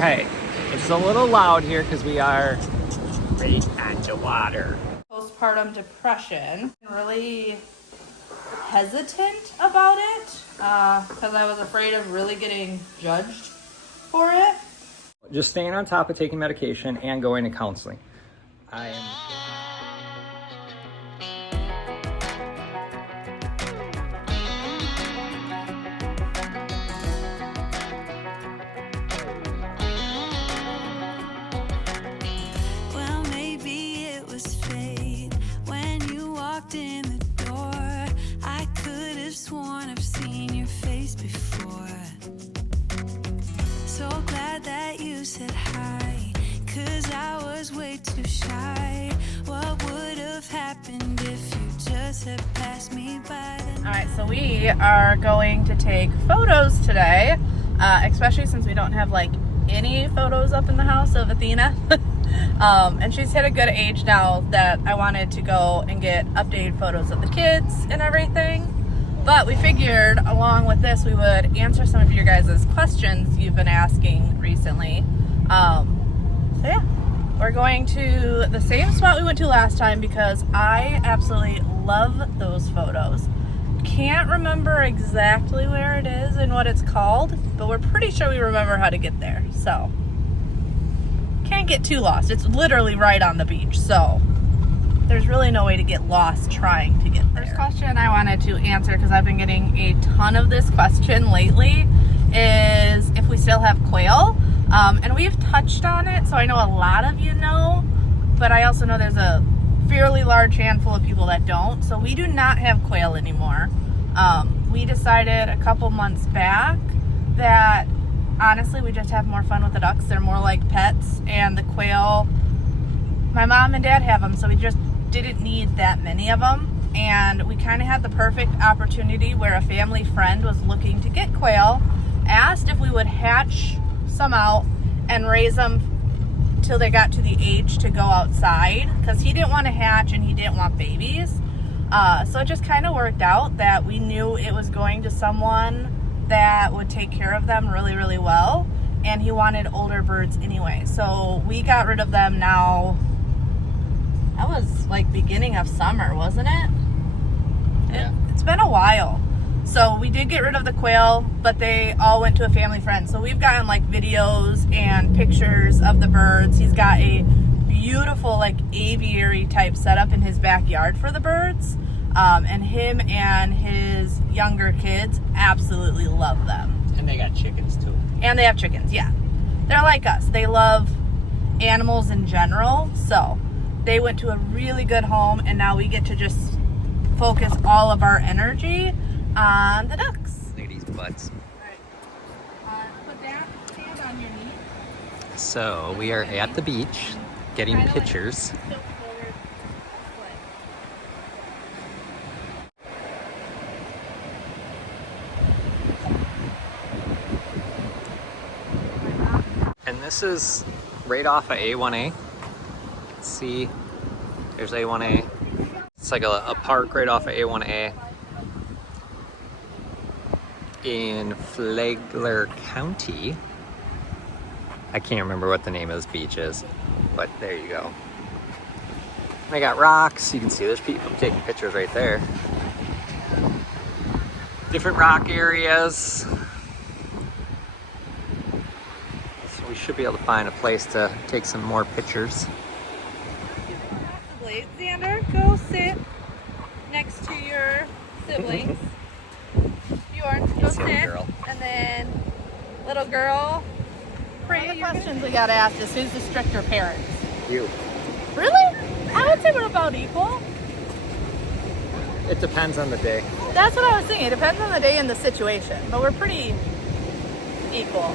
right, it's a little loud here because we are right onto water. Postpartum depression. Really hesitant about it because I was afraid of really getting judged for it. Just staying on top of taking medication and going to counseling. I am... said hi, 'cause I was way too shy. What would have happened if you just had passed me by? All right, so we are going to take photos today, especially since we don't have like any photos up in the house of Athena. And she's hit a good age now that I wanted to go and get updated photos of the kids and everything. But we figured along with this we would answer some of your guys' questions you've been asking recently. So yeah, we're going to the same spot we went to last time because I absolutely love those photos. Can't remember exactly where it is and what it's called, but we're pretty sure we remember how to get there. So can't get too lost. It's literally right on the beach, so there's really no way to get lost trying to get there. First question I wanted to answer, because I've been getting a ton of this question lately, is if we still have quail. And we've touched on it, so I know a lot of you know, but I also know there's a fairly large handful of people that don't. So we do not have quail anymore. We decided a couple months back that honestly we just have more fun with the ducks. They're more like pets, and the quail, my mom and dad have them, so we just didn't need that many of them. And we kind of had the perfect opportunity where a family friend was looking to get quail, asked if we would hatch some out and raise them till they got to the age to go outside, because he didn't want to hatch and he didn't want babies. So it just kind of worked out that we knew it was going to someone that would take care of them really, really well, and he wanted older birds anyway. So we got rid of them now. That was like beginning of summer, wasn't it? Yeah. It's been a while. So we did get rid of the quail, but they all went to a family friend. So we've gotten like videos and pictures of the birds. He's got a beautiful like aviary type setup in his backyard for the birds. And him and his younger kids absolutely love them. And they got chickens too. And they have chickens, yeah. They're like us. They love animals in general. So they went to a really good home, and now we get to just focus all of our energy on the ducks. Ladies' butts. Alright. Put that hand on your knee. So we are at the beach getting pictures. Tilt forward. And this is right off of A1A. See, there's A1A. It's like a park right off of A1A in Flagler County. I can't remember what the name of this beach is, but there you go. They got rocks. You can see there's people taking pictures right there. Different rock areas. So we should be able to find a place to take some more pictures. Possibly. Xander, go sit next to your siblings. Bjorn, go sit. Girl. And then little girl. One of the questions we got asked is who's the stricter parents? You. Really? I would say we're about equal. It depends on the day. That's what I was thinking. It depends on the day and the situation, but we're pretty equal.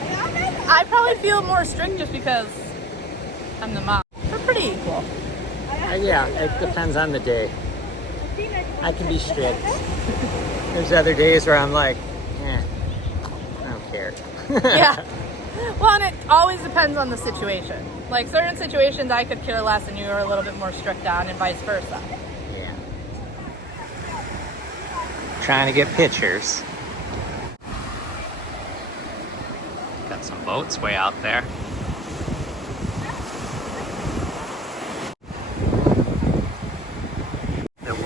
I probably feel more strict just because I'm the mom. We're pretty equal. Yeah, it depends on the day. I can be strict. There's other days where I'm like, I don't care. Yeah. Well, and it always depends on the situation. Like certain situations I could care less and you are a little bit more strict on, and vice versa. Yeah. Trying to get pictures. Got some boats way out there.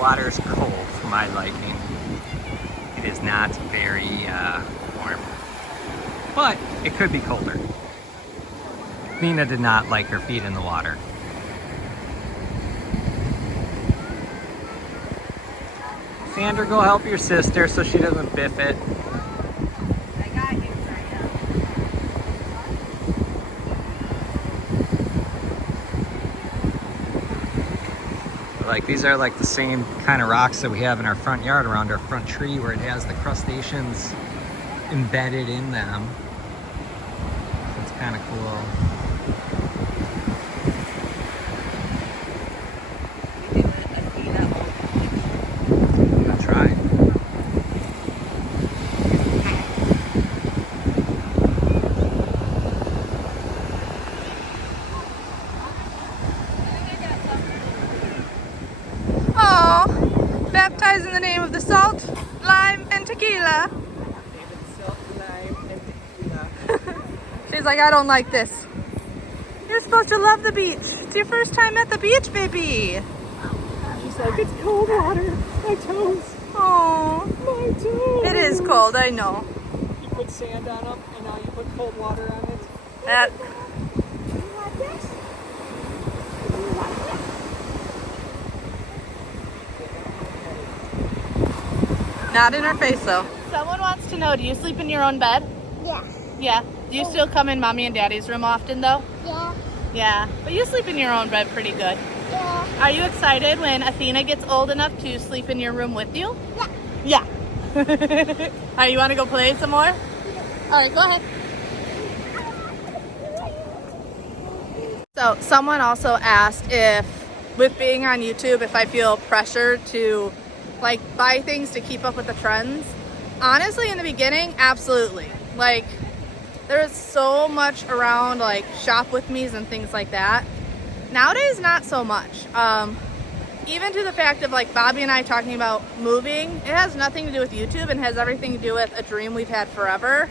water is cold for my liking. It is not very warm, but it could be colder. Nina did not like her feet in the water. Sandra, go help your sister so she doesn't biff it. I got you, Freya. Like, these are like the same kind of rocks that we have in our front yard around our front tree, where it has the crustaceans embedded in them. So it's kind of cool. I'm gonna try. Oh, baptized in the name of the salt, lime, and tequila. She's like, I don't like this. You're supposed to love the beach. It's your first time at the beach, baby. She's like, it's cold water. My toes. Oh, My toes. it is cold, I know. You put sand on them, and now you put cold water on it. That, You want this? You want this? not in her face, though. Someone wants to know, do you sleep in your own bed? Yeah. Yeah. Do you still come in mommy and daddy's room often, though? Yeah. Yeah. But you sleep in your own bed pretty good. Yeah. Are you excited when Athena gets old enough to sleep in your room with you? Yeah. Yeah. Alright, you want to go play some more? Alright, go ahead. So, someone also asked if, with being on YouTube, if I feel pressure to, like, buy things to keep up with the trends. Honestly, in the beginning, absolutely. Like, there's so much around, like, shop with me's and things like that. Nowadays, not so much. Even to the fact of, like, Bobby and I talking about moving, it has nothing to do with YouTube and has everything to do with a dream we've had forever.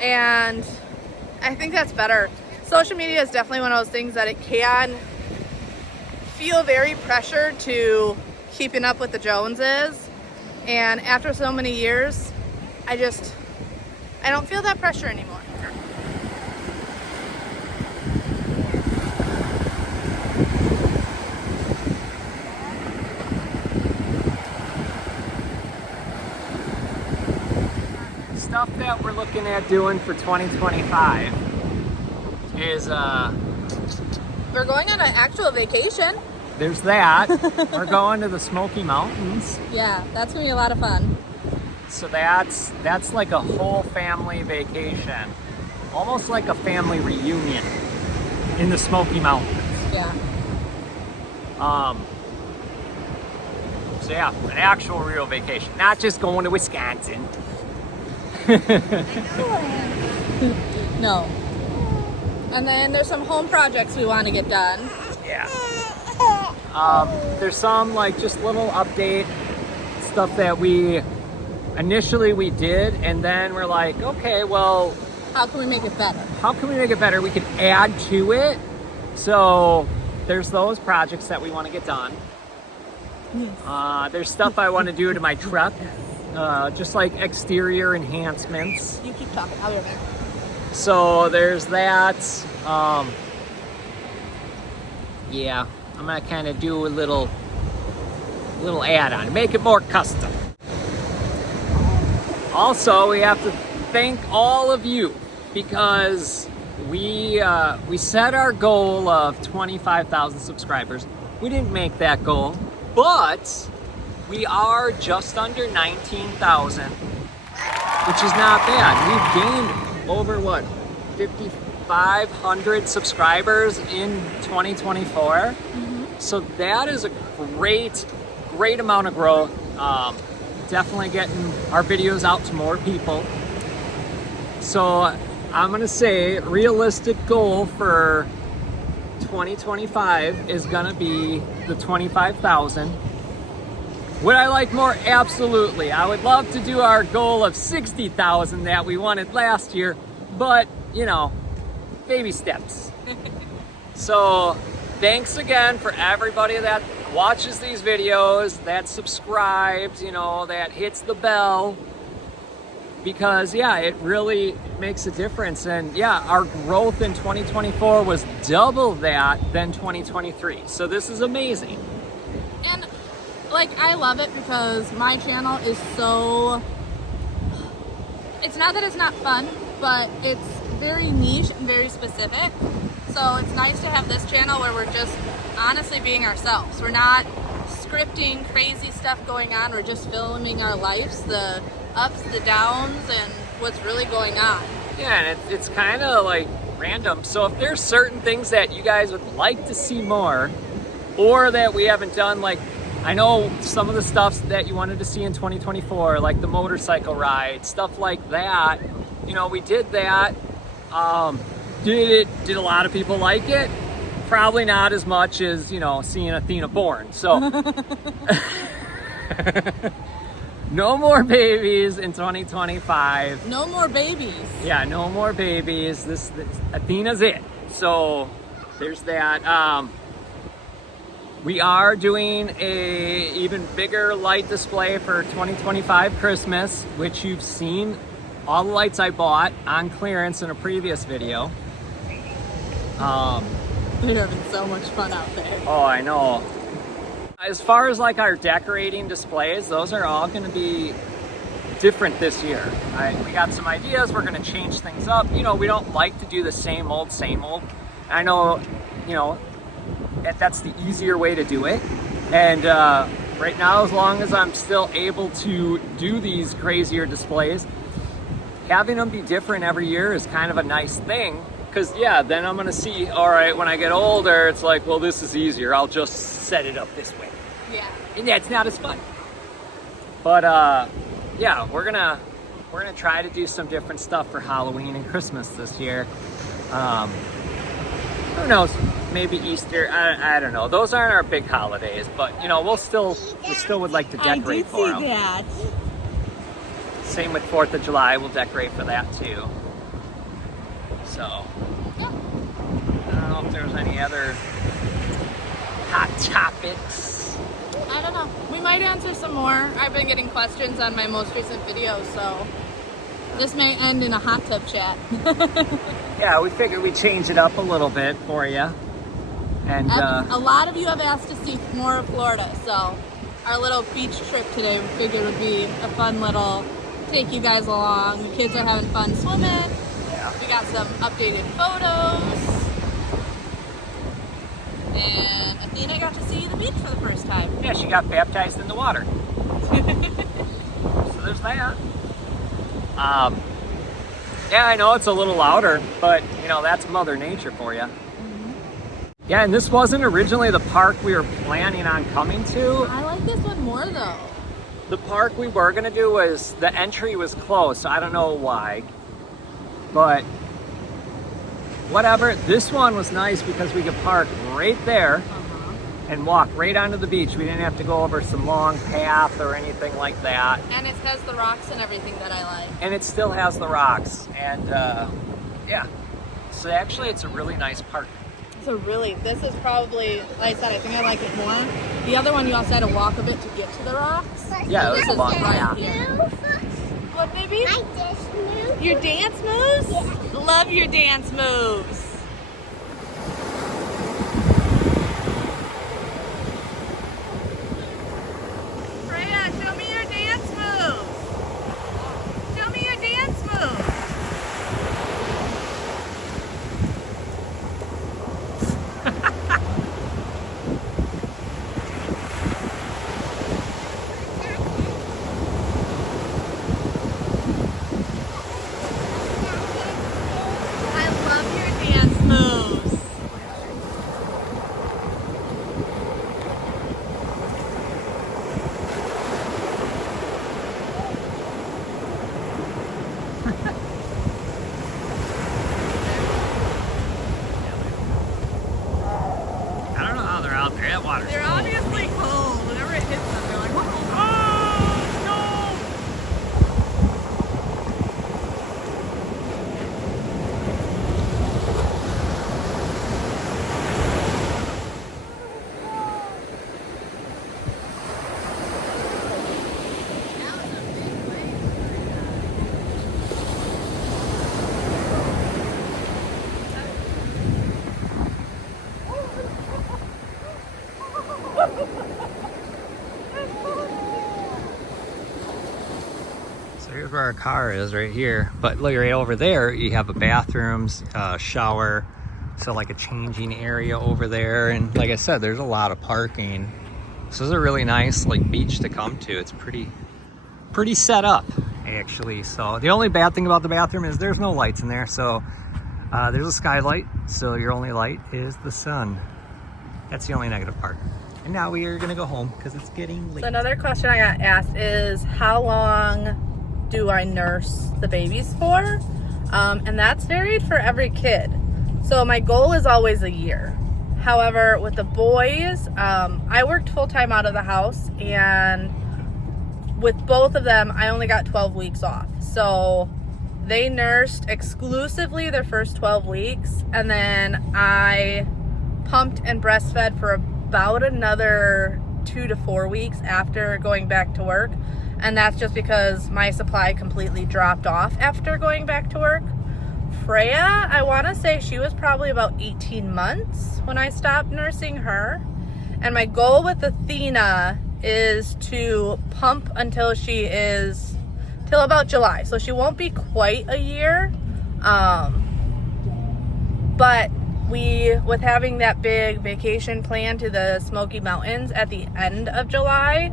And I think that's better. Social media is definitely one of those things that it can feel very pressured to keeping up with the Joneses. And after so many years, I don't feel that pressure anymore. Stuff that we're looking at doing for 2025 is We're going on an actual vacation. there's that. We're going to the Smoky Mountains. Yeah, that's gonna be a lot of fun. So that's like a whole family vacation. Almost like a family reunion in the Smoky Mountains. Yeah. So yeah, an actual real vacation. Not just going to Wisconsin. No. And then there's some home projects we want to get done. Yeah. There's some like just little update stuff that we initially did, and then we're like, okay, well, How can we make it better? how can we make it better? We could add to it. So there's those projects that we want to get done. There's stuff I want to do to my truck, just like exterior enhancements. You keep talking. I'll be right back. So there's that. Yeah, I'm gonna kind of do a little add-on, make it more custom. Also, we have to thank all of you because we set our goal of 25,000 subscribers. We didn't make that goal, but we are just under 19,000, which is not bad. We've gained over 5,500 subscribers in 2024. So that is a great amount of growth. Definitely getting our videos out to more people. So I'm gonna say realistic goal for 2025 is gonna be the 25,000. Would I like more? Absolutely. I would love to do our goal of 60,000 that we wanted last year, but you know, baby steps. So thanks again for everybody that watches these videos, that subscribes, you know, that hits the bell, because yeah, it really makes a difference. And yeah, our growth in 2024 was double that than 2023. So this is amazing. And like, I love it because my channel is so, it's not that it's not fun, but it's very niche and very specific. So it's nice to have this channel where we're just honestly being ourselves. We're not scripting crazy stuff going on. We're just filming our lives, the ups, the downs, and what's really going on. Yeah, and it's kind of like random. So if there's certain things that you guys would like to see more, or that we haven't done, like I know some of the stuff that you wanted to see in 2024, like the motorcycle ride, stuff like that, you know, we did that. Did a lot of people like it? Probably not as much as, you know, seeing Athena born. So no more babies in 2025. No more babies. Yeah, no more babies. This Athena's it. So there's that. We are doing a even bigger light display for 2025 Christmas, which you've seen all the lights I bought on clearance in a previous video. We're having so much fun out there. Oh, I know. As far as like our decorating displays, those are all going to be different this year. We got some ideas. We're going to change things up. You know, we don't like to do the same old. I know, you know, that's the easier way to do it. And right now, as long as I'm still able to do these crazier displays, having them be different every year is kind of a nice thing. Because yeah, then I'm gonna see, all right, when I get older, it's like, well, this is easier. I'll just set it up this way. Yeah. And that's not as fun. But yeah, we're gonna try to do some different stuff for Halloween and Christmas this year. Who knows? Maybe Easter. I don't know. Those aren't our big holidays, but you know, we still would like to decorate for them. I did see that. Same with 4th of July. We'll decorate for that too. So, I don't know if there's any other hot topics. I don't know. We might answer some more. I've been getting questions on my most recent video, so this may end in a hot tub chat. Yeah, we figured we'd change it up a little bit for you. And a lot of you have asked to see more of Florida, so our little beach trip today we figured would be a fun little take you guys along. The kids are having fun swimming. We got some updated photos, and Athena got to see the beach for the first time. yeah, she got baptized in the water. So there's that. Yeah, I know it's a little louder, but you know, that's Mother Nature for you. Yeah, and this wasn't originally the park we were planning on coming to. I like this one more though. The park we were gonna do was, the entry was closed, so I don't know why. But whatever, this one was nice because we could park right there and walk right onto the beach. We didn't have to go over some long path or anything like that. And it has the rocks and everything that I like. And it still has the rocks. And yeah, so actually it's a really nice park. So really, this is probably, like I said, I think I like it more. The other one you also had to walk a bit to get to the rocks. Yeah, it This was is long right path. here. What, baby? My dish move. Your dance moves? Yeah. Love your dance moves. Freya, show me your dance moves. Show me your dance moves. I love your dance moves. I don't know how they're out there. That water's They're cold. obviously cold. Whenever it hits them, they're like, whoa. where our car is, right here. But look, right over there, you have a bathrooms, shower, so like a changing area over there. And like I said, there's a lot of parking. So this is a really nice like beach to come to. It's pretty set up, actually. So the only bad thing about the bathroom is there's no lights in there. So there's a skylight, so your only light is the sun. That's the only negative part. And now we are gonna go home because it's getting late. So another question I got asked is, how long do I nurse the babies for? And that's varied for every kid. So my goal is always a year. However, with the boys, I worked full-time out of the house, and with both of them, I only got 12 weeks off. So they nursed exclusively their first 12 weeks, and then I pumped and breastfed for about another 2 to 4 weeks after going back to work. And that's just because my supply completely dropped off after going back to work. Freya, I want to say she was probably about 18 months when I stopped nursing her. And my goal with Athena is to pump until she is, till about July. So she won't be quite a year. But with having that big vacation plan to the Smoky Mountains at the end of July,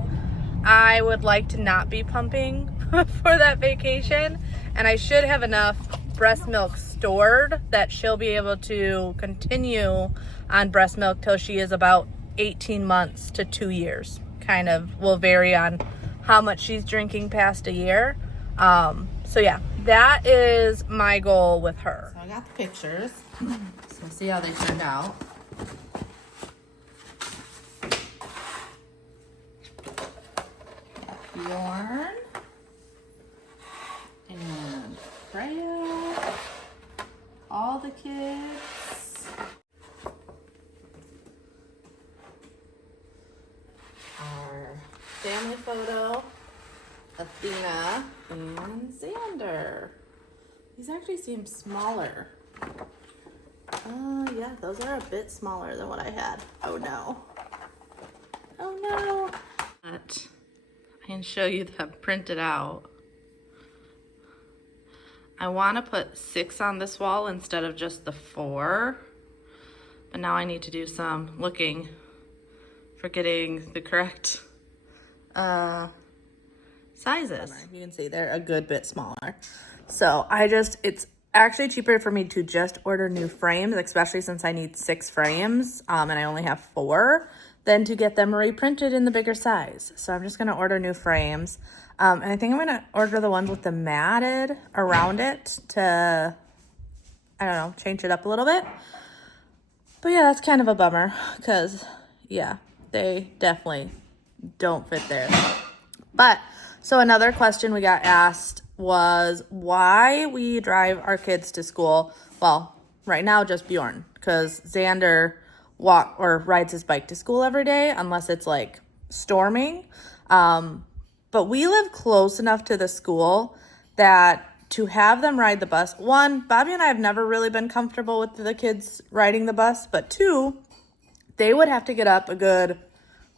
I would like to not be pumping for that vacation. And I should have enough breast milk stored that she'll be able to continue on breast milk till she is about 18 months to 2 years. Kind of will vary on how much she's drinking past a year. So yeah, that is my goal with her. So I got the pictures. So see how they turned out. Bjorn and Freya, all the kids. Our family photo, Athena and Xander. These actually seem smaller. Yeah, those are a bit smaller than what I had. Oh no. Oh no. But I can show you that printed out. I want to put 6 on this wall instead of just the 4. But now I need to do some looking for getting the correct sizes. You can see they're a good bit smaller. So it's actually cheaper for me to just order new frames, especially since I need 6 frames and I only have 4, than to get them reprinted in the bigger size. So I'm just gonna order new frames. And I think I'm gonna order the ones with the matted around it to, I don't know, change it up a little bit. But yeah, that's kind of a bummer because yeah, they definitely don't fit there. But so another question we got asked was why we drive our kids to school. Well, right now just Bjorn, because Xander rides his bike to school every day unless it's like storming. But we live close enough to the school that to have them ride the bus, 1, Bobby and I have never really been comfortable with the kids riding the bus, but 2, they would have to get up a good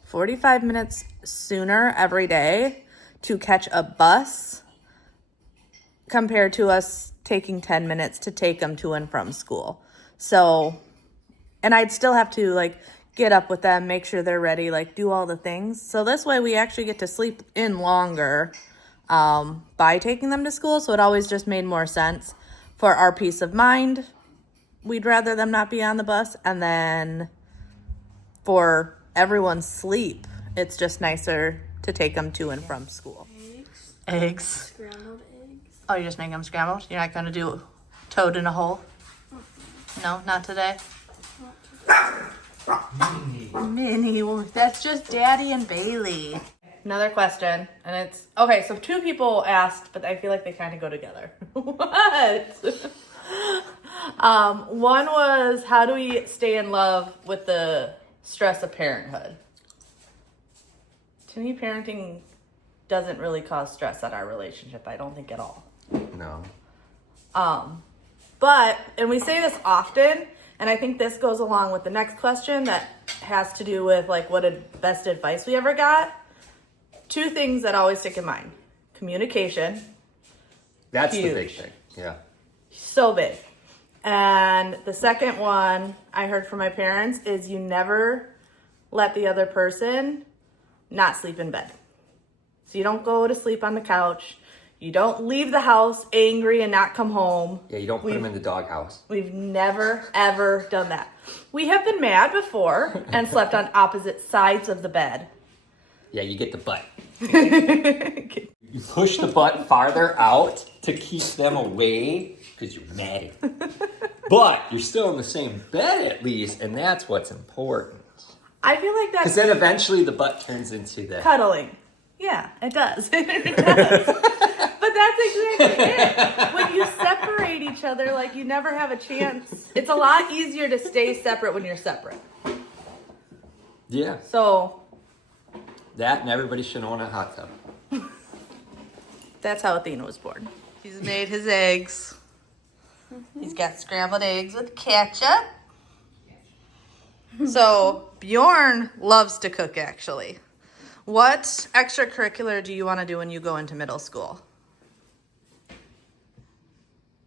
45 minutes sooner every day to catch a bus compared to us taking 10 minutes to take them to and from school. So, and I'd still have to like get up with them, make sure they're ready, like do all the things. So this way we actually get to sleep in longer by taking them to school. So it always just made more sense for our peace of mind. We'd rather them not be on the bus. And then for everyone's sleep, it's just nicer to take them to and from school. Eggs. Scrambled eggs. Oh, you just make them scrambled? You're not going to do toad in a hole? No, not today? Minnie. That's just Daddy and Bailey. Another question, and it's, okay, so 2 people asked, but I feel like they kind of go together. What? One was, how do we stay in love with the stress of parenthood? To me, parenting doesn't really cause stress on our relationship, I don't think at all. No. But, and we say this often, and I think this goes along with the next question that has to do with like what best advice we ever got. 2 things that always stick in mind: communication That's huge. the big thing. Yeah. So big. And the second one I heard from my parents is you never let the other person not sleep in bed. So you don't go to sleep on the couch. You don't leave the house angry and not come home. Yeah, you don't put them in the doghouse. We've never, ever done that. We have been mad before and slept on opposite sides of the bed. Yeah, you get the butt. You push the butt farther out to keep them away because you're mad. But you're still in the same bed at least, and that's what's important. I feel like that's... Because then eventually the butt turns into the... cuddling. Yeah, it does. It does. But that's exactly it. When you separate each other, like, you never have a chance. It's a lot easier to stay separate when you're separate. Yeah. So... that and everybody should own a hot tub. that's how Athena was born. He's made his eggs. He's got scrambled eggs with ketchup. So Bjorn loves to cook, actually. What extracurricular do you want to do when you go into middle school?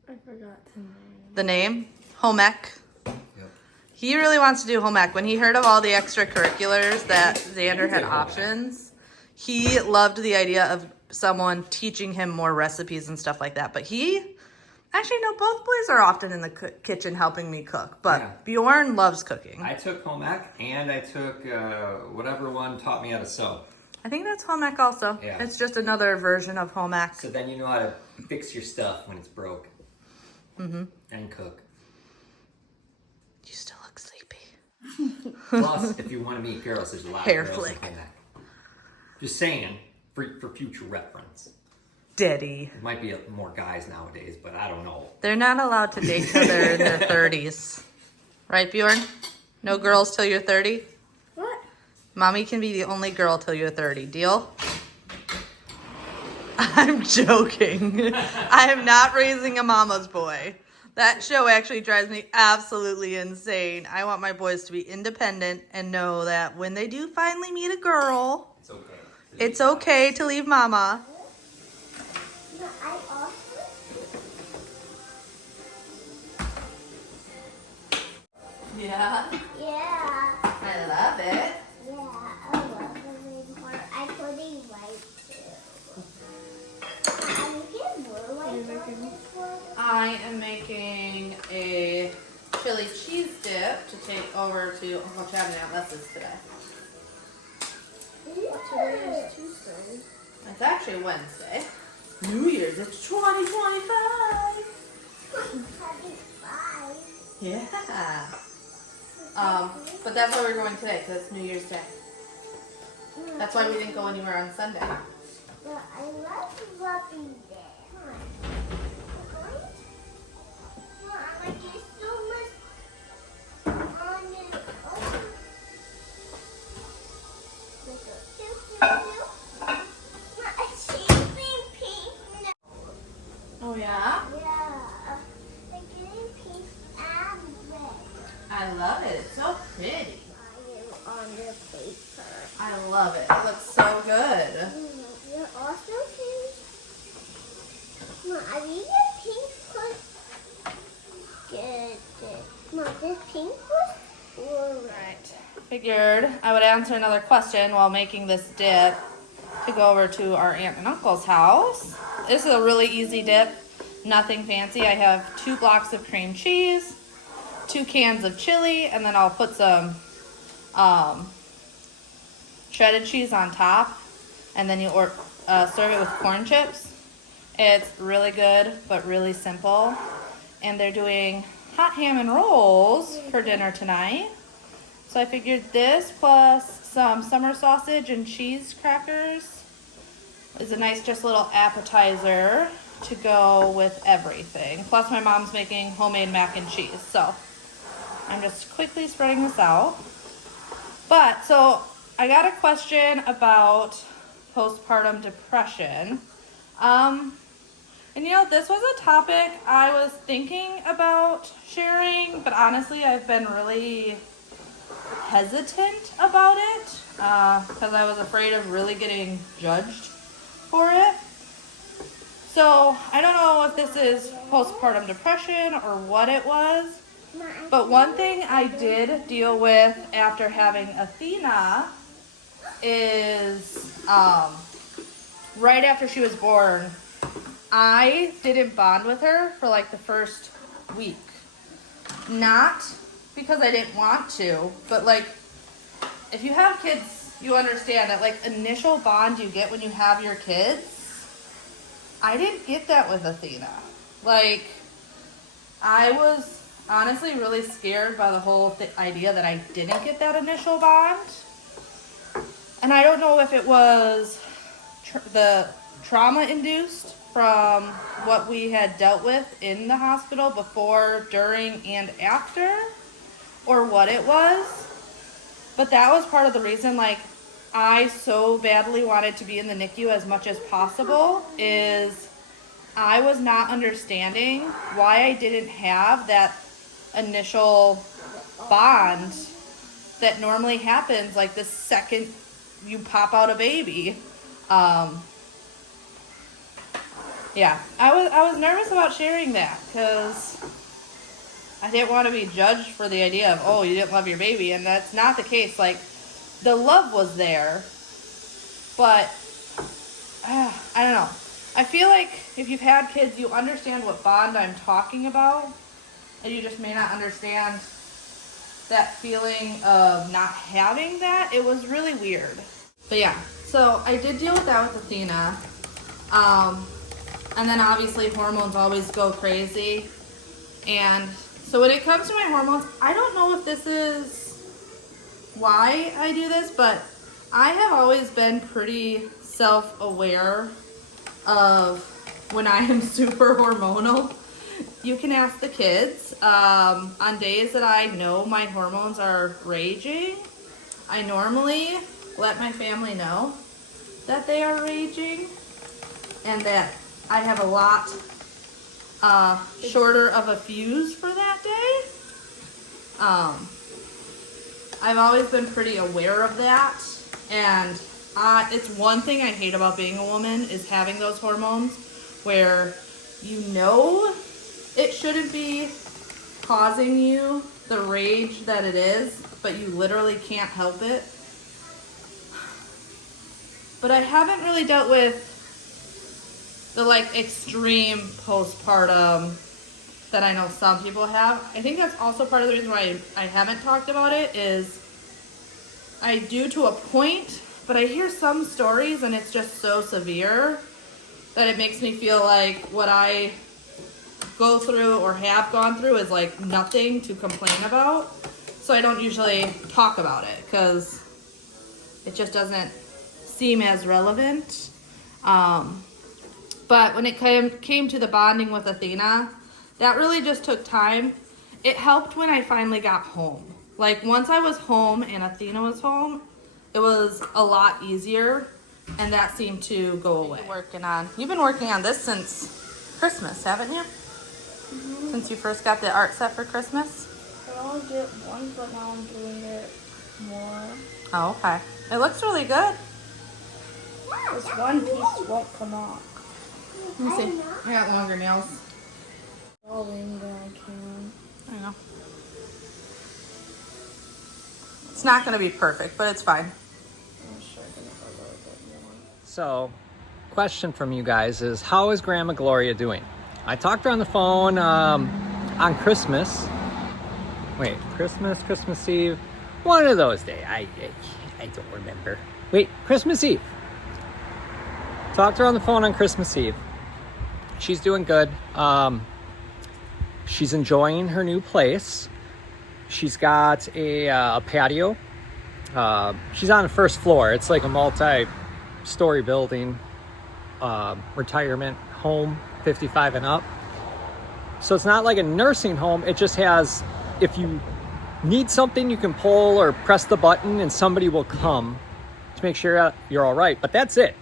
I forgot the name. The name? Home ec. Yep. He really wants to do home ec. When he heard of all the extracurriculars that Xander had home ec. options, he loved the idea of someone teaching him more recipes and stuff like that. But actually, no, both boys are often in the kitchen helping me cook. But Yeah. Bjorn loves cooking. I took home ec and I took whatever one taught me how to sew. I think that's home ec also. Yeah. It's just another version of home ec. So then you know how to fix your stuff when it's broke. Mm-hmm. And cook. You still look sleepy. Plus, if you want to meet girls, there's a lot Hair of girls flick. in home ec. Just saying, for future reference. Daddy. There might be more guys nowadays, but I don't know. They're not allowed to date till they're in their 30s. Right, Bjorn? No girls till you're 30? What? Mommy can be the only girl till you're 30. Deal? I'm joking. I am not raising a mama's boy. That show actually drives me absolutely insane. I want my boys to be independent and know that when they do finally meet a girl, It's okay. it's okay to leave mama. No, I also... Yeah, Yeah. I love it. Yeah, I love the green part. I put it white too. And you get blue white before. I am making a chili cheese dip to take over to Uncle Chad and Aunt Les's today. Today is Tuesday. It's actually Wednesday. New Year's, it's 2025. 25. Yeah. But that's why we're going today, because it's New Year's Day. That's why we didn't go anywhere on Sunday. But I love rubbing there. Mama, there's so much on it. Oh yeah? Yeah. I'm getting pink and red. I love it. It's so pretty. I am on the paper. I love it. It looks so good. You're also pink. Mom, I need a pink plus. Good. Mom, this pink plus or red? Right. Figured I would answer another question while making this dip to go over to our aunt and uncle's house. This is a really easy dip, nothing fancy. I have 2 blocks of cream cheese, 2 cans of chili, and then I'll put some shredded cheese on top, and then you serve it with corn chips. It's really good, but really simple. And they're doing hot ham and rolls for dinner tonight. So I figured this plus some summer sausage and cheese crackers is a nice just little appetizer to go with everything. Plus my mom's making homemade mac and cheese. So I'm just quickly spreading this out. But so I got a question about postpartum depression. And you know, this was a topic I was thinking about sharing, but honestly I've been really hesitant about it because I was afraid of really getting judged for it. So I don't know if this is postpartum depression or what it was, but one thing I did deal with after having Athena is right after she was born, I didn't bond with her for like the first week. Not because I didn't want to, but like if you have kids, you understand that like initial bond you get when you have your kids, I didn't get that with Athena. Like, I was honestly really scared by the whole idea that I didn't get that initial bond. And I don't know if it was the trauma-induced from what we had dealt with in the hospital before, during, and after, or what it was. But that was part of the reason, like, I so badly wanted to be in the NICU as much as possible is I was not understanding why I didn't have that initial bond that normally happens like the second you pop out a baby. Yeah, I was nervous about sharing that because I didn't want to be judged for the idea of, oh, you didn't love your baby, and that's not the case. Like, the love was there, but I don't know. I feel like if you've had kids, you understand what bond I'm talking about, and you just may not understand that feeling of not having that. It was really weird. But yeah, so I did deal with that with Athena. And then obviously hormones always go crazy. And so when it comes to my hormones, I don't know if this is why I do this, but I have always been pretty self-aware of when I am super hormonal. You can ask the kids. On days that I know my hormones are raging, I normally let my family know that they are raging and that I have a lot shorter of a fuse for that day. I've always been pretty aware of that, and it's one thing I hate about being a woman is having those hormones where you know it shouldn't be causing you the rage that it is, but you literally can't help it. But I haven't really dealt with the like extreme postpartum that I know some people have. I think that's also part of the reason why I haven't talked about it is I do to a point, but I hear some stories and it's just so severe that it makes me feel like what I go through or have gone through is like nothing to complain about. So I don't usually talk about it because it just doesn't seem as relevant. But when it came to the bonding with Athena, that really just took time. It helped when I finally got home. Like once I was home and Athena was home, it was a lot easier and that seemed to go away. You've been working on this since Christmas, haven't you? Mm-hmm. Since you first got the art set for Christmas? I only did it once, but now I'm doing it more. Oh, okay. It looks really good. This one piece won't come off. Let me see. I got longer nails. All in that I can. I know. It's not going to be perfect, but it's fine. I'm sure I'm gonna go a little bit more. So, question from you guys is, how is Grandma Gloria doing? I talked to her on the phone on Christmas. Wait, Christmas Eve? One of those days. I don't remember. Wait, Christmas Eve. Talked to her on the phone on Christmas Eve. She's doing good. She's enjoying her new place. She's got a patio. She's on the first floor. It's like a multi-story building, retirement home, 55 and up. So it's not like a nursing home. It just has, if you need something, you can pull or press the button and somebody will come to make sure you're all right. But that's it.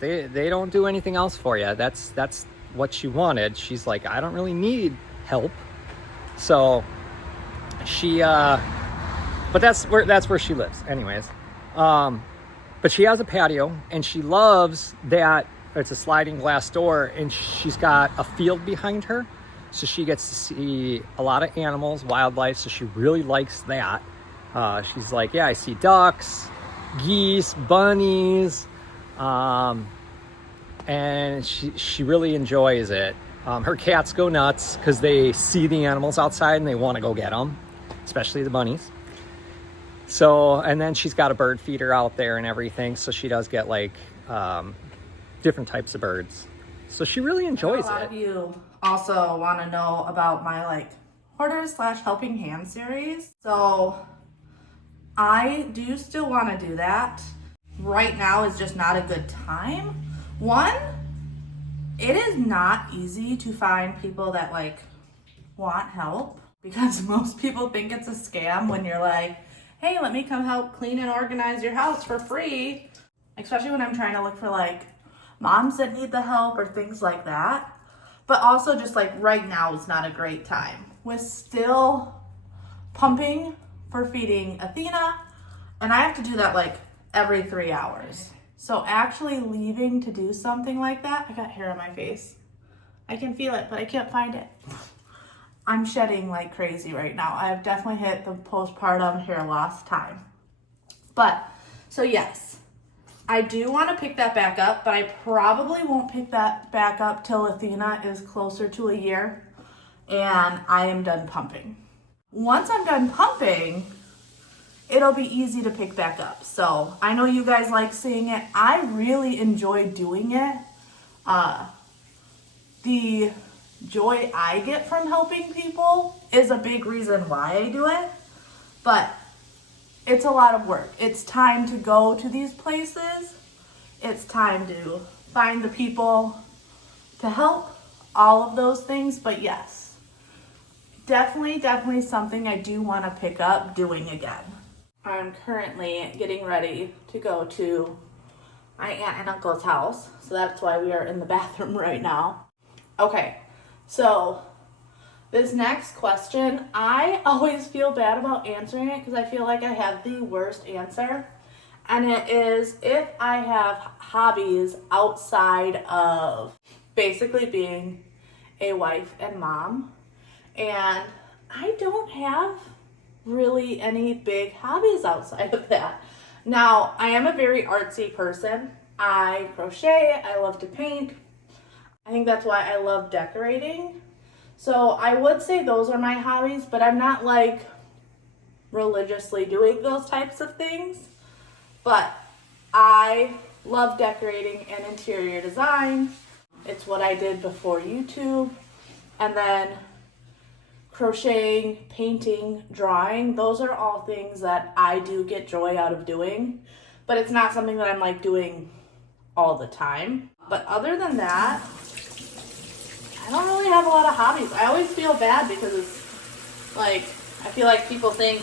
They don't do anything else for you. That's what she wanted. She's like, I don't really need help. So she but that's where she lives anyways. But she has a patio and she loves that it's a sliding glass door, and she's got a field behind her. So she gets to see a lot of animals, wildlife, so she really likes that. She's like, yeah, I see ducks, geese, bunnies, and she really enjoys it. Her cats go nuts because they see the animals outside and they want to go get them, especially the bunnies. So, and then she's got a bird feeder out there and everything, so she does get like different types of birds. So she really enjoys it. A lot of you also want to know about my like hoarders / helping hand series. So I do still want to do that. Right now is just not a good time. One, it is not easy to find people that like want help, because most people think it's a scam when you're like, hey, let me come help clean and organize your house for free. Especially when I'm trying to look for like moms that need the help or things like that. But also just like right now is not a great time. We're still pumping for feeding Athena, and I have to do that like every 3 hours. So actually leaving to do something like that, I got hair on my face. I can feel it, but I can't find it. I'm shedding like crazy right now. I've definitely hit the postpartum hair loss time. But, so yes, I do want to pick that back up, but I probably won't pick that back up till Athena is closer to a year and I am done pumping. Once I'm done pumping, it'll be easy to pick back up. So I know you guys like seeing it. I really enjoy doing it. The joy I get from helping people is a big reason why I do it, but it's a lot of work. It's time to go to these places. It's time to find the people to help, all of those things. But yes, definitely something I do want to pick up doing again. I'm currently getting ready to go to my aunt and uncle's house, so that's why we are in the bathroom right now. Okay, so this next question, I always feel bad about answering it because I feel like I have the worst answer. And it is if I have hobbies outside of basically being a wife and mom. And I don't have really any big hobbies outside of that. Now, I am a very artsy person. I crochet, I love to paint. I think that's why I love decorating. So I would say those are my hobbies, but I'm not like religiously doing those types of things. But I love decorating and interior design. It's what I did before YouTube. And then crocheting, painting, drawing, those are all things that I do get joy out of doing. But it's not something that I'm like doing all the time. But other than that, I don't really have a lot of hobbies. I always feel bad because it's like, I feel like people think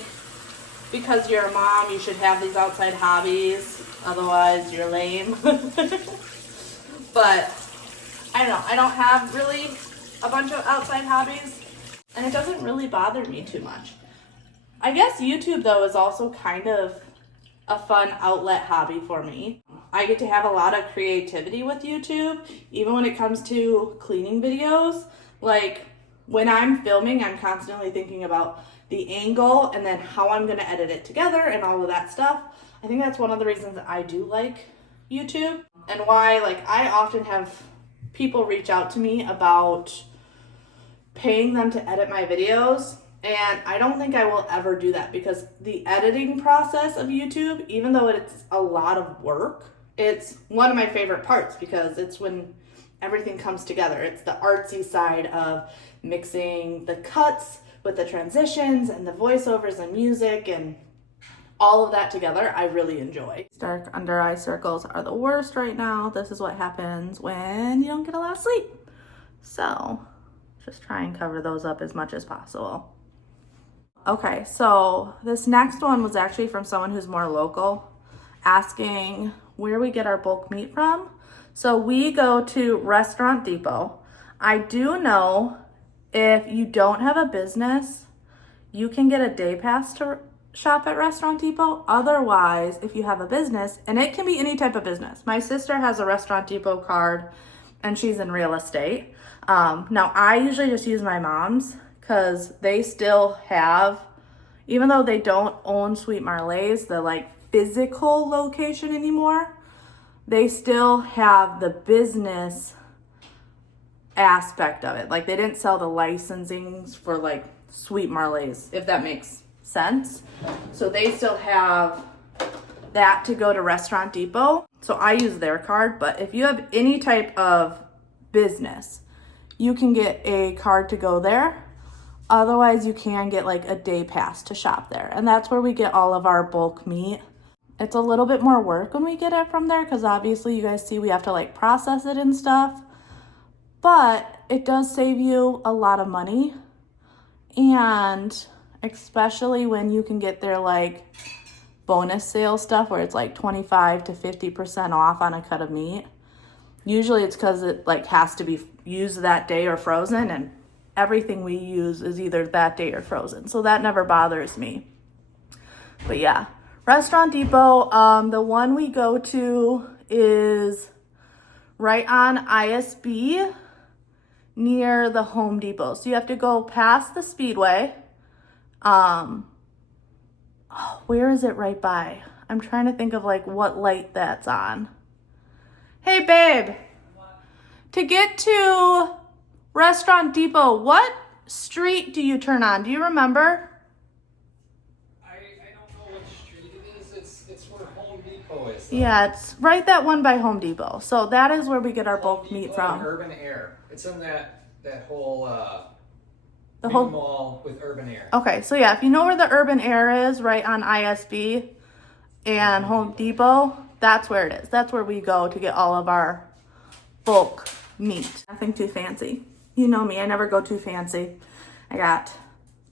because you're a mom, you should have these outside hobbies. Otherwise, you're lame. But I don't know. I don't have really a bunch of outside hobbies, and it doesn't really bother me too much. I guess YouTube, though, is also kind of a fun outlet hobby for me. I get to have a lot of creativity with YouTube, even when it comes to cleaning videos. Like, when I'm filming, I'm constantly thinking about the angle and then how I'm going to edit it together and all of that stuff. I think that's one of the reasons that I do like YouTube, and why, like, I often have people reach out to me about paying them to edit my videos. And I don't think I will ever do that, because the editing process of YouTube, even though it's a lot of work, it's one of my favorite parts, because it's when everything comes together. It's the artsy side of mixing the cuts with the transitions and the voiceovers and music and all of that together. I really enjoy. Dark under eye circles are the worst right now. This is what happens when you don't get a lot of sleep. So just try and cover those up as much as possible. Okay, so this next one was actually from someone who's more local, asking where we get our bulk meat from. So we go to Restaurant Depot. I do know if you don't have a business, you can get a day pass to shop at Restaurant Depot. Otherwise, if you have a business, and it can be any type of business. My sister has a Restaurant Depot card and she's in real estate. Now I usually just use my mom's because they still have, even though they don't own Sweet Marley's, the like physical location anymore, they still have the business aspect of it. Like they didn't sell the licensings for like Sweet Marley's, if that makes sense. So they still have that to go to Restaurant Depot. So I use their card, but if you have any type of business, you can get a card to go there. Otherwise, you can get like a day pass to shop there. And that's where we get all of our bulk meat. It's a little bit more work when we get it from there because obviously you guys see we have to like process it and stuff. But it does save you a lot of money. And especially when you can get their like bonus sale stuff where it's like 25 to 50% off on a cut of meat. Usually it's because it like has to be used that day or frozen, and everything we use is either that day or frozen. So that never bothers me. But yeah, Restaurant Depot, the one we go to is right on ISB near the Home Depot. So you have to go past the Speedway. Where is it right by? I'm trying to think of like what light that's on. Hey babe, to get to Restaurant Depot, what street do you turn on? Do you remember? I don't know what street it is. It's where Home Depot is. Yeah, it's right that one by Home Depot. So that is where we get our bulk meat from. Urban Air. It's in that whole The big whole mall with Urban Air. Okay, so yeah, if you know where the Urban Air is, right on ISB and Home Depot, that's where it is. That's where we go to get all of our bulk meat. Nothing too fancy. You know me, I never go too fancy. I got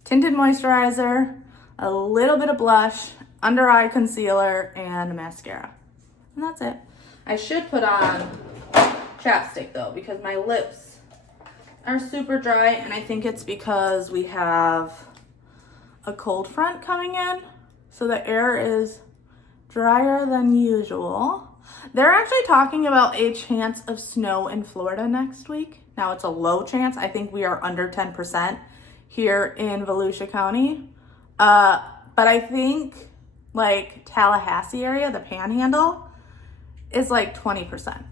tinted moisturizer, a little bit of blush, under eye concealer, and mascara. And that's it. I should put on chapstick though, because my lips are super dry, and I think it's because we have a cold front coming in. So the air is drier than usual. They're actually talking about a chance of snow in Florida next week. Now it's a low chance. I think we are under 10% here in Volusia County. But I think like Tallahassee area, the Panhandle, is like 20%.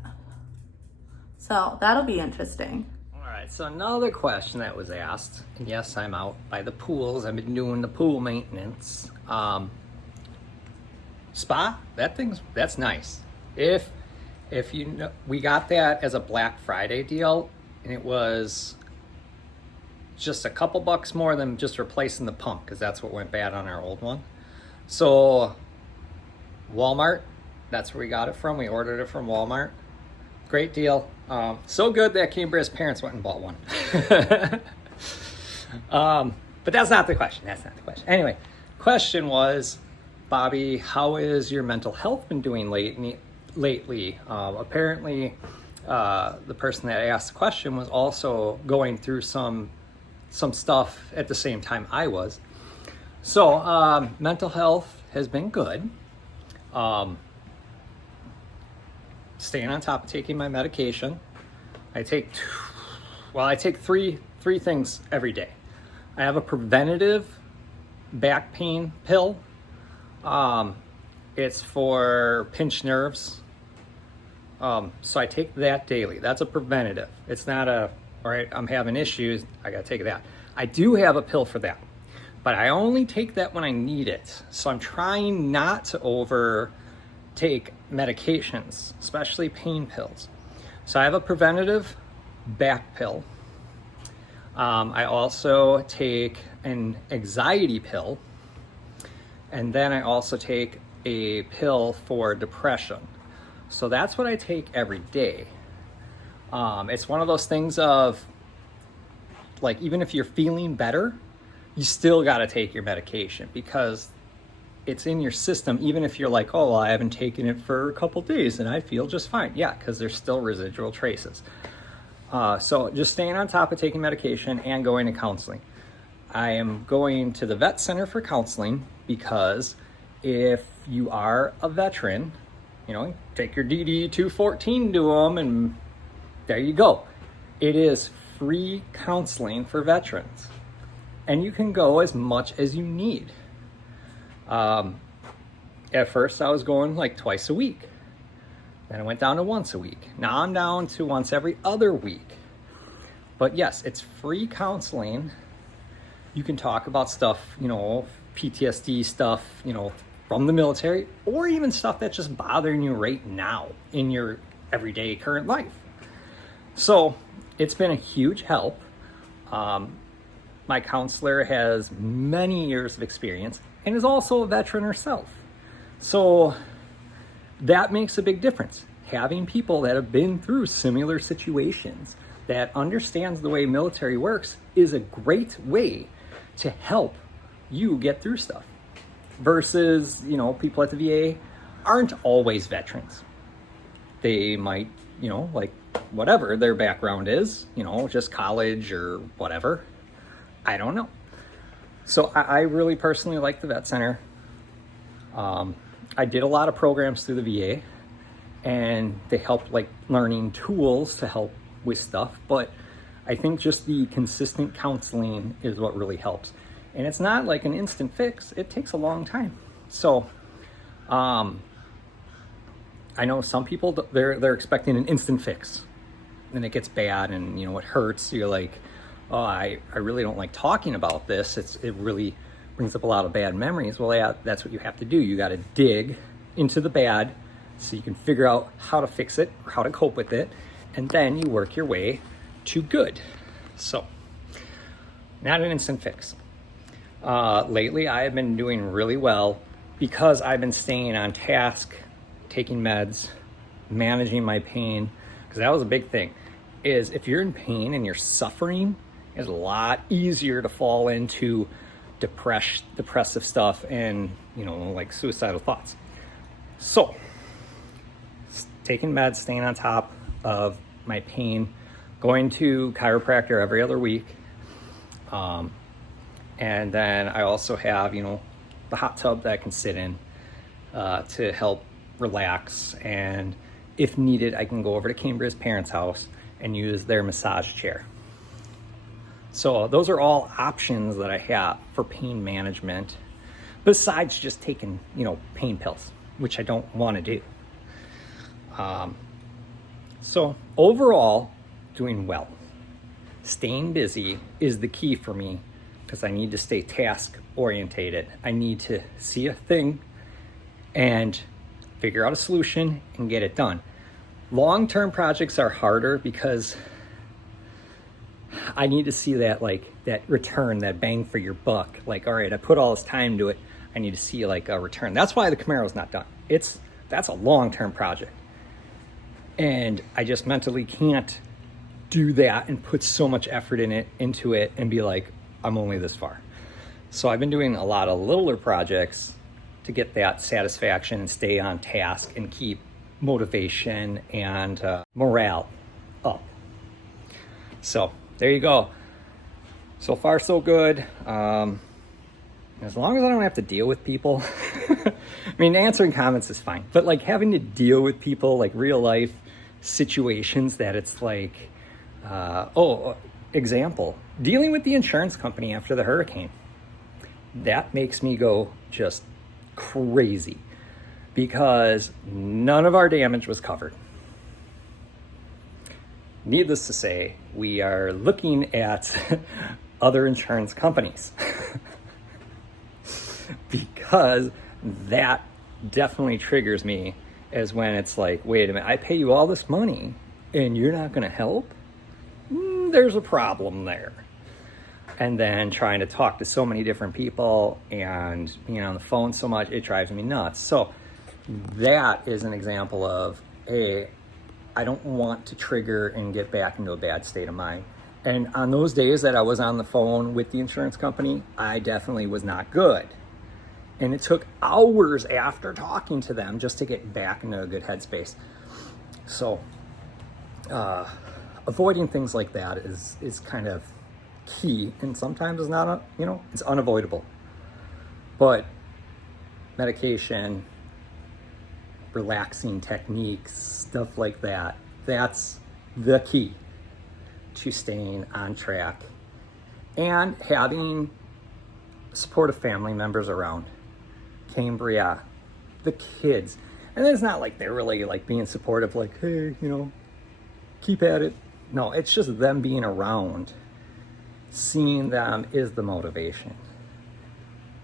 So that'll be interesting. All right, so another question that was asked, and yes, I'm out by the pools. I've been doing the pool maintenance. Spa, that's nice. If you know, we got that as a Black Friday deal, and it was just a couple bucks more than just replacing the pump, because that's what went bad on our old one. So Walmart, that's where we got it from. We ordered it from Walmart. Great deal. So good that Cambrea's parents went and bought one. But that's not the question. Anyway, question was, Bobby, how is your mental health been doing lately? Apparently, the person that asked the question was also going through some stuff at the same time I was. So mental health has been good. Staying on top of taking my medication. I take three things every day. I have a preventative back pain pill. It's for pinched nerves. So I take that daily. That's a preventative. It's not all right, I'm having issues, I gotta take that. I do have a pill for that, but I only take that when I need it. So I'm trying not to take medications, especially pain pills. So I have a preventative back pill. I also take an anxiety pill, and then I also take a pill for depression. So that's what I take every day. It's one of those things of, like, even if you're feeling better, you still got to take your medication because it's in your system, even if you're like, oh, well, I haven't taken it for a couple days and I feel just fine. Yeah, because there's still residual traces. So just staying on top of taking medication and going to counseling. I am going to the vet center for counseling because if you are a veteran, you know, take your DD 214 to them and there you go. It is free counseling for veterans and you can go as much as you need. At first I was going like twice a week. Then I went down to once a week. Now I'm down to once every other week. But yes, it's free counseling. You can talk about stuff, you know, PTSD stuff, you know, from the military, or even stuff that's just bothering you right now in your everyday current life. So it's been a huge help. My counselor has many years of experience and is also a veteran herself. So that makes a big difference. Having people that have been through similar situations, that understands the way military works, is a great way to help you get through stuff. Versus, you know, people at the VA aren't always veterans. They might, you know, like whatever their background is, you know, just college or whatever. I don't know. So I really personally like the vet center. I did a lot of programs through the VA and they helped like learning tools to help with stuff, but I think just the consistent counseling is what really helps. And it's not like an instant fix. It takes a long time. So I know some people, they're expecting an instant fix. Then it gets bad and, you know, it hurts. You're like, oh, I really don't like talking about this. It really brings up a lot of bad memories. Well, yeah, that's what you have to do. You got to dig into the bad so you can figure out how to fix it or how to cope with it. And then you work your way to good. So not an instant fix. Lately, I have been doing really well because I've been staying on task, taking meds, managing my pain, because that was a big thing, is if you're in pain and you're suffering, it's a lot easier to fall into depressive stuff and, you know, like suicidal thoughts. So, taking meds, staying on top of my pain, going to chiropractor every other week, and then I also have, you know, the hot tub that I can sit in to help relax. And if needed, I can go over to Cambrea's parents' house and use their massage chair. So those are all options that I have for pain management, besides just taking, you know, pain pills, which I don't want to do. So overall, doing well. Staying busy is the key for me because I need to stay task orientated. I need to see a thing and figure out a solution and get it done. Long-term projects are harder because I need to see that, like, that return, that bang for your buck. Like, all right, I put all this time into it. I need to see like a return. That's why the Camaro's not done. That's a long-term project. And I just mentally can't do that and put so much effort into it and be like, I'm only this far. So I've been doing a lot of littler projects to get that satisfaction and stay on task and keep motivation and morale up. So there you go. So far, so good. As long as I don't have to deal with people. I mean, answering comments is fine, but like having to deal with people, like real life situations that it's like, example, dealing with the insurance company after the hurricane. That makes me go just crazy because none of our damage was covered. Needless to say, we are looking at other insurance companies because that definitely triggers me as when it's like, wait a minute, I pay you all this money and you're not going to help? There's a problem there. And then trying to talk to so many different people and being on the phone so much, it drives me nuts. So that is an example of, hey, I don't want to trigger and get back into a bad state of mind. And on those days that I was on the phone with the insurance company, I definitely was not good. And it took hours after talking to them just to get back into a good headspace. So avoiding things like that is kind of key, and sometimes it's not, it's unavoidable. But medication, relaxing techniques, stuff like that, that's the key to staying on track and having supportive family members around. Cambriea, the kids. And it's not like they're really like being supportive, like, hey, keep at it. No, it's just them being around. Seeing them is the motivation.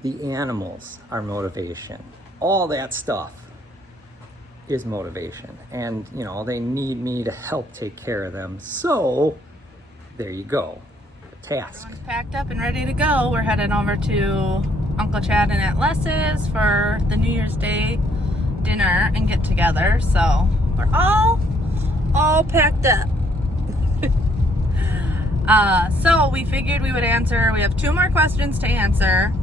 The animals are motivation. All that stuff is motivation. And, they need me to help take care of them. So, there you go. The task. Everyone's packed up and ready to go. We're heading over to Uncle Chad and Aunt Les's for the New Year's Day dinner and get together. So, we're all packed up. So we figured we would answer. We have 2 more questions to answer.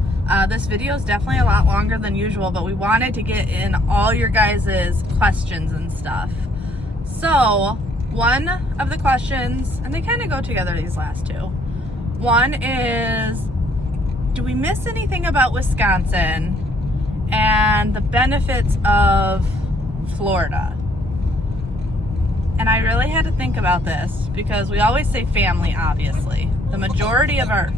This video is definitely a lot longer than usual, but we wanted to get in all your guys' questions and stuff. So one of the questions, and they kind of go together, these last 2. One is, do we miss anything about Wisconsin and the benefits of Florida? And I really had to think about this because we always say family, obviously. The majority of our...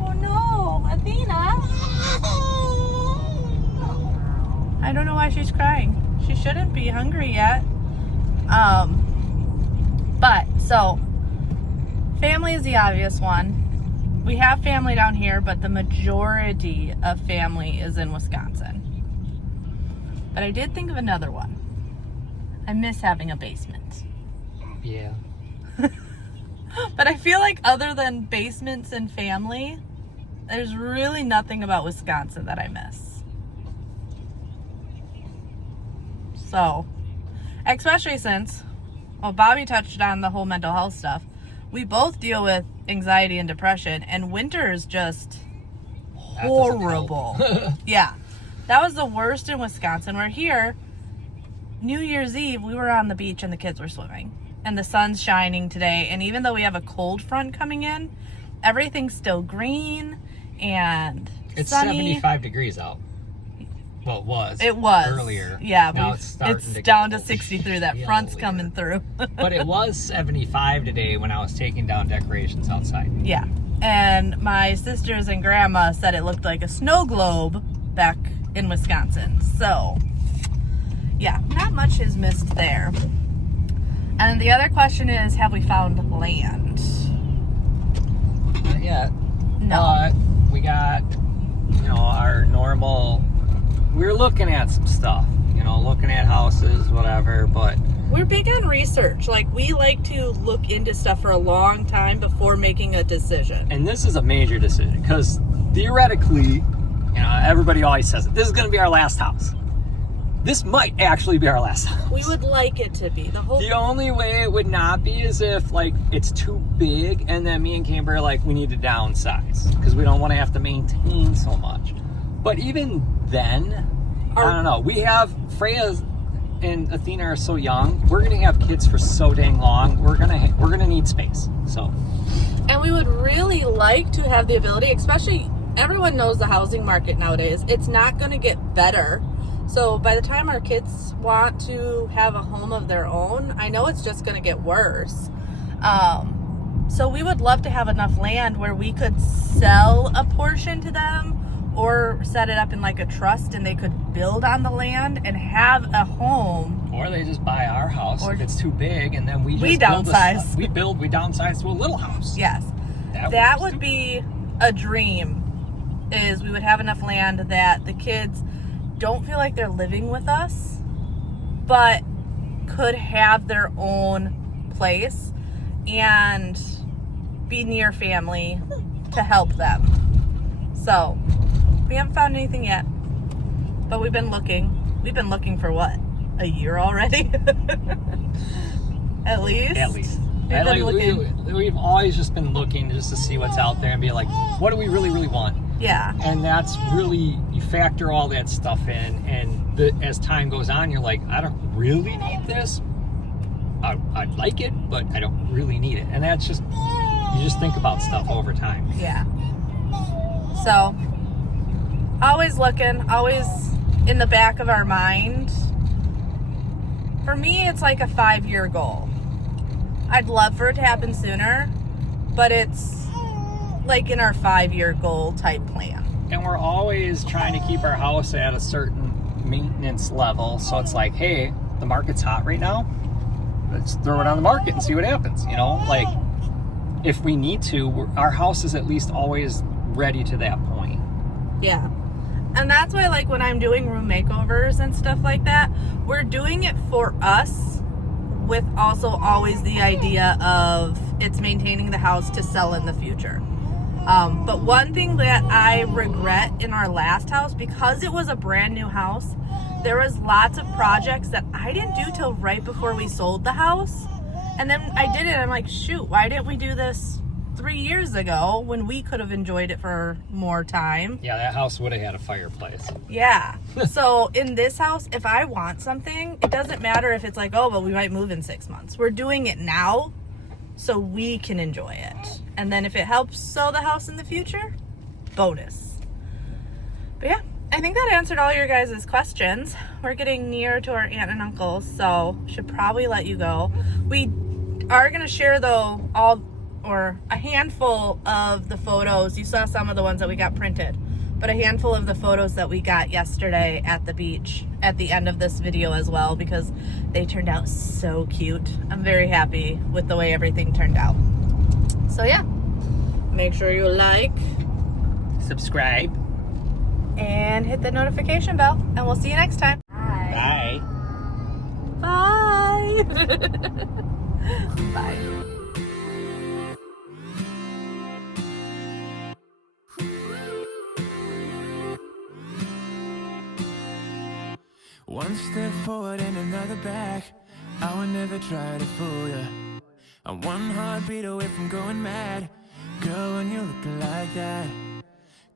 Oh no, Athena! I don't know why she's crying. She shouldn't be hungry yet. So, family is the obvious one. We have family down here, but the majority of family is in Wisconsin. But I did think of another one. I miss having a basement. Yeah. But I feel like other than basements and family, there's really nothing about Wisconsin that I miss. So, especially since, Bobby touched on the whole mental health stuff. We both deal with anxiety and depression, and winter is just horrible. Yeah. That was the worst in Wisconsin. We're here. New Year's Eve, we were on the beach and the kids were swimming. And the sun's shining today. And even though we have a cold front coming in, everything's still green and it's sunny. 75 degrees out. Well, it was. It was. Earlier. Yeah. Now it's to down to 63. That front's chillier. coming through. But it was 75 today when I was taking down decorations outside. Yeah. And my sisters and grandma said it looked like a snow globe back in Wisconsin. So... yeah, not much is missed there. And the other question is, have we found land? Not yet. No. But we got, our normal... We're looking at some stuff. Looking at houses, whatever, but... We're big on research. Like, we like to look into stuff for a long time before making a decision. And this is a major decision, because theoretically, everybody always says it. This is going to be our last house. This might actually be our last house. We would like it to be. The only way it would not be is if, it's too big, and then me and Cambriea are we need to downsize, because we don't want to have to maintain so much. But even then, I don't know. We have, Freya and Athena are so young, we're going to have kids for so dang long, we're gonna need space, so. And we would really like to have the ability, especially, everyone knows the housing market nowadays, it's not going to get better. So by the time our kids want to have a home of their own, I know it's just going to get worse. So we would love to have enough land where we could sell a portion to them or set it up in a trust and they could build on the land and have a home. Or they just buy our house if it's too big and then we downsize. We downsize to a little house. Yes. That would be a dream, is we would have enough land that the kids don't feel like they're living with us, but could have their own place and be near family to help them. So, we haven't found anything yet, but we've been looking. We've been looking for what? A year already? At least? At least. We've always just been looking just to see what's out there and be like, what do we really, really want? Yeah. And that's really, you factor all that stuff in, and as time goes on, you're like, I don't really need this. I'd like it, but I don't really need it. And that's just You just think about stuff over time. Yeah. So, always looking, always in the back of our mind. For me, it's like a 5-year goal. I'd love for it to happen sooner, but it's like in our 5-year goal type plan. And we're always trying to keep our house at a certain maintenance level. So it's like, hey, the market's hot right now. Let's throw it on the market and see what happens. You know, like if we need to, our house is at least always ready to that point. Yeah. And that's why, like, when I'm doing room makeovers and stuff like that, we're doing it for us with also always the idea of it's maintaining the house to sell in the future. But one thing that I regret in our last house, because it was a brand new house, there was lots of projects that I didn't do till right before we sold the house. And then I did it, and I'm like, shoot, why didn't we do this 3 years ago when we could have enjoyed it for more time? Yeah, that house would have had a fireplace. Yeah. So in this house, if I want something, it doesn't matter if it's like, oh, but we might move in 6 months. We're doing it now so we can enjoy it. And then if it helps sell the house in the future, bonus. But yeah, I think that answered all your guys' questions. We're getting near to our aunt and uncle, so should probably let you go. We are going to share, though, a handful of the photos. You saw some of the ones that we got printed, but a handful of the photos that we got yesterday at the beach at the end of this video as well, because they turned out so cute. I'm very happy with the way everything turned out. So yeah, make sure you like, Subscribe. and hit the notification bell, and we'll see you next time. Bye. Bye. Bye. One step forward and another back. I would never try to fool ya. I'm one heartbeat away from going mad. Girl, when you look like that,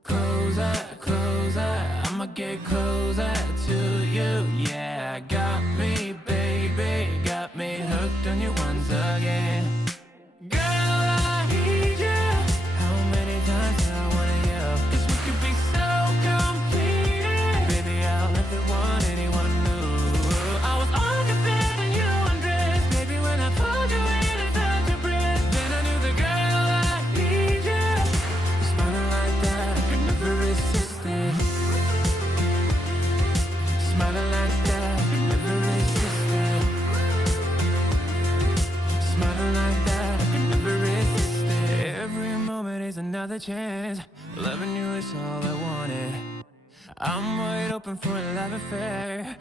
closer, closer, I'ma get closer to you. Yeah, got me, baby, got me hooked on you once again. Girl, I need you. How many times do I wanna yell? 'Cause we could be so complete. Baby, I'll never want anyone new. I was on the bed when you undressed. Baby, when I pulled you in and felt your breath, then I knew the girl I need you. Smiling like that, I could never resist it. Smiling like that, I could never resist it. Smiling like that, I could never resist it. Every moment is another chance. Loving you is all I wanted. I'm wide open for a love affair.